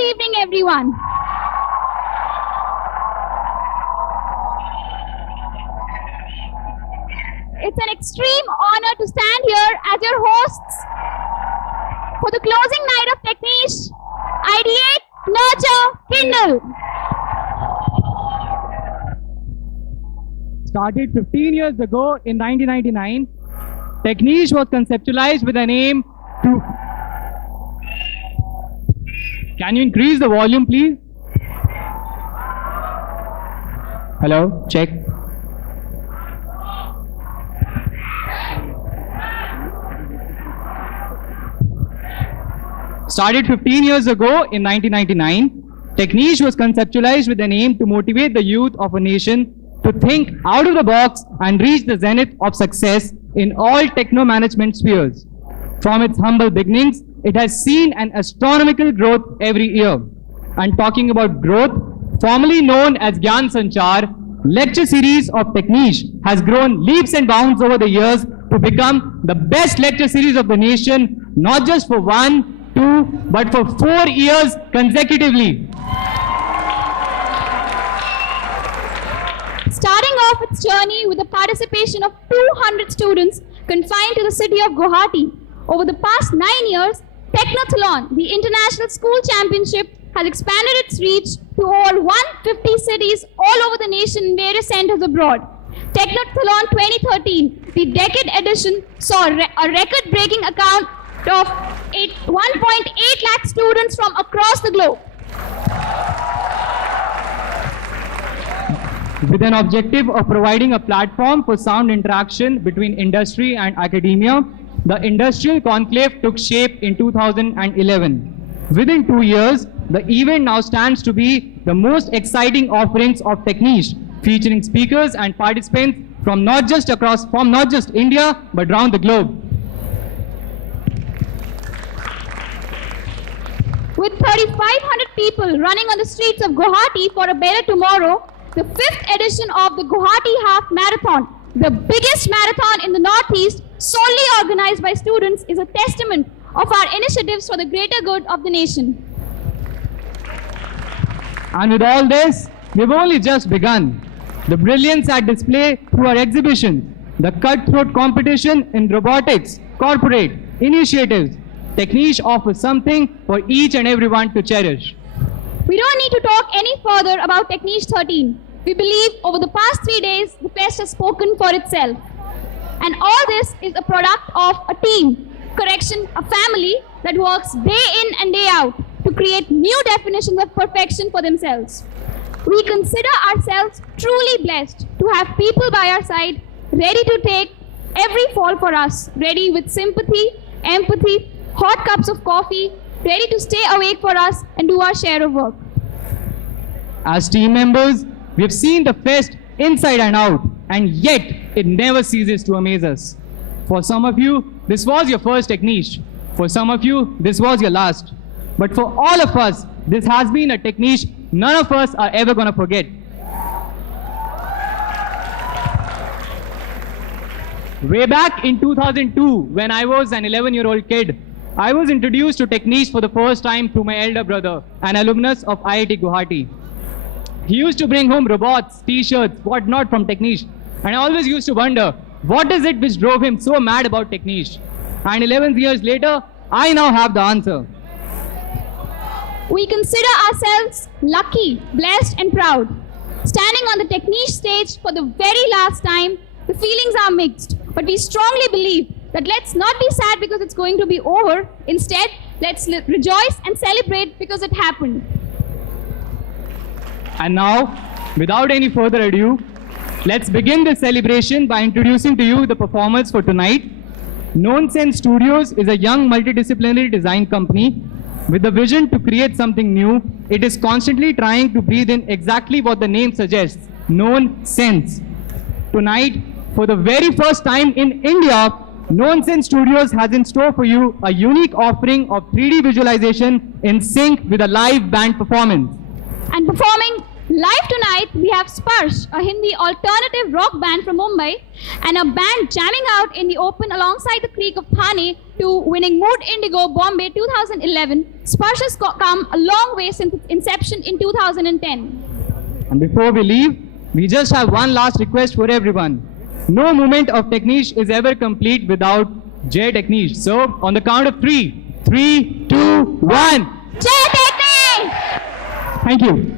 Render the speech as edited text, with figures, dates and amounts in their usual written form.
good evening, everyone. It's an extreme honor to stand here as your hosts for the closing night of Techniche, Ideate, Nurture, Kindle. Started 15 years ago in 1999, Techniche was conceptualized with an aim to... Can you increase the volume, please? Hello, check. Started 15 years ago in 1999, Techniche was conceptualized with an aim to motivate the youth of a nation to think out of the box and reach the zenith of success in all techno-management spheres. From its humble beginnings, it has seen an astronomical growth every year. And talking about growth, formerly known as Gyan Sanchar, lecture series of Techniche has grown leaps and bounds over the years to become the best lecture series of the nation, not just for 1, 2, but for 4 years consecutively. Starting off its journey with the participation of 200 students confined to the city of Guwahati. Over the past 9 years, Technothlon, the International School Championship, has expanded its reach to over 150 cities all over the nation in various centers abroad. Technothlon 2013, the decade edition, saw a record-breaking account of 1.8 lakh students from across the globe. With an objective of providing a platform for sound interaction between industry and academia, the Industrial Conclave took shape in 2011. Within 2 years, the event now stands to be the most exciting offerings of Techniche, featuring speakers and participants from not just India, but around the globe. With 3,500 people running on the streets of Guwahati for a better tomorrow, the 5th edition of the Guwahati Half Marathon, the biggest marathon in the Northeast, solely organized by students, is a testament of our initiatives for the greater good of the nation. And with all this, we've only just begun. The brilliance at display through our exhibition, the cutthroat competition in robotics, corporate initiatives, Techniche offers something for each and everyone to cherish. We don't need to talk any further about Techniche 13. We believe over the past 3 days, the fest has spoken for itself. And all this is a product of a team, a family that works day in and day out to create new definitions of perfection for themselves. We consider ourselves truly blessed to have people by our side, ready to take every fall for us, ready with sympathy, empathy, hot cups of coffee, ready to stay awake for us and do our share of work. As team members, we have seen the fest inside and out, and yet it never ceases to amaze us. For some of you, this was your first Techniche. For some of you, this was your last. But for all of us, this has been a Techniche none of us are ever going to forget. Way back in 2002, when I was an 11-year-old kid, I was introduced to Techniche for the first time through my elder brother, an alumnus of IIT Guwahati. He used to bring home robots, t-shirts, whatnot from Techniche. And I always used to wonder, what is it which drove him so mad about Techniche? And 11 years later, I now have the answer. We consider ourselves lucky, blessed and proud. Standing on the Techniche stage for the very last time, the feelings are mixed. But we strongly believe that let's not be sad because it's going to be over. Instead, let's rejoice and celebrate because it happened. And now, without any further ado, let's begin this celebration by introducing to you the performers for tonight. Nonsense Studios is a young multidisciplinary design company with the vision to create something new. It is constantly trying to breathe in exactly what the name suggests, nonsense. Tonight, for the very first time in India, Nonsense Studios has in store for you a unique offering of 3D visualization in sync with a live band performance. And performing Live tonight, we have Sparsh, a Hindi alternative rock band from Mumbai, and a band jamming out in the open alongside the Creek of Thane to winning Mood Indigo Bombay 2011. Sparsh has come a long way since its inception in 2010. And before we leave, we just have one last request for everyone. No moment of Techniche is ever complete without Jai Techniche. So, on the count of 3, 3, 2, 1. Jai Techniche! Thank you.